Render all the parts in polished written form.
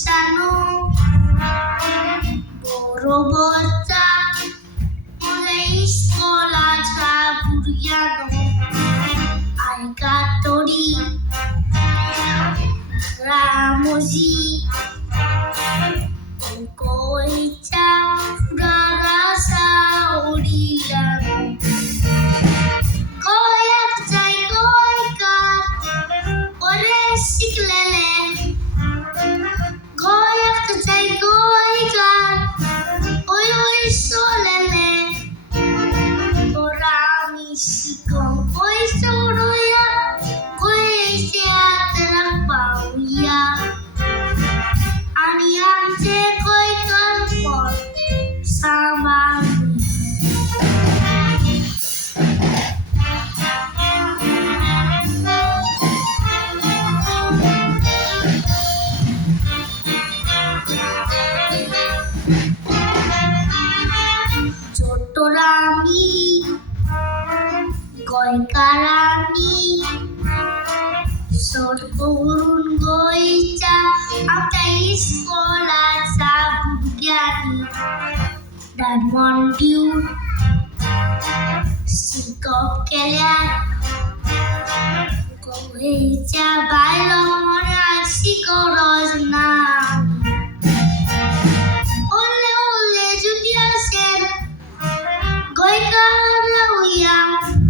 মিশানো বড় বচ্চা mulai sekolah BURGEANO ai katori ramosi koicha garasa uriano koyak jai koikat ore siklele koyak jai koikat oi solele Sikong koi soroya koi Tiatr pauya aniam je koi kalpon sama Chotorami Goi karami Sorgurun goicha Amtai sekolah sa BURGEANO Dan mondiu Sikop kelian Goicha bailong mona sikoros nami Ole ole judia sen Goi karawiyang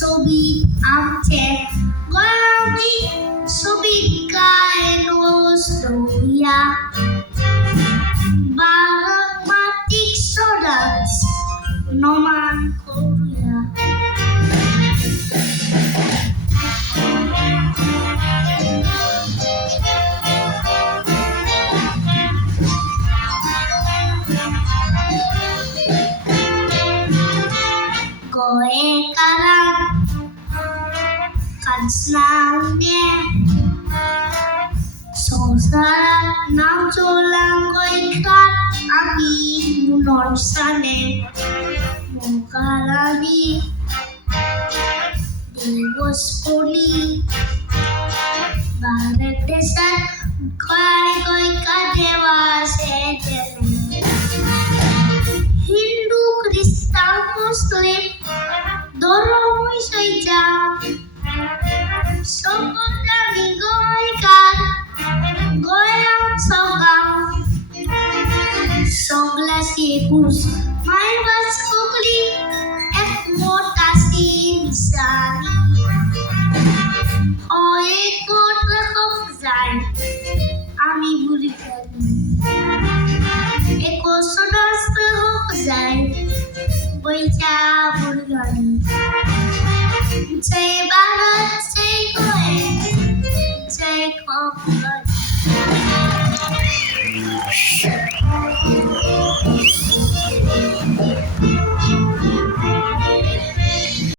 Sobi amce gami sobi kaenos doya Bagmatik sodas noman korea Goe karang kan snaune Sosara nang cholang goe kat ami munon sane Mukarami Devos poli Barat desan goe kadewas edele Hindu Kristen Muslim Dorong saja Sokotami goikan Goyang sogang Soglas yekus Main bas kukli Ekmotasi misani Oye kot lekok zai Ami BURGEANO Eko sodas lekok zai Goicha BURGEANO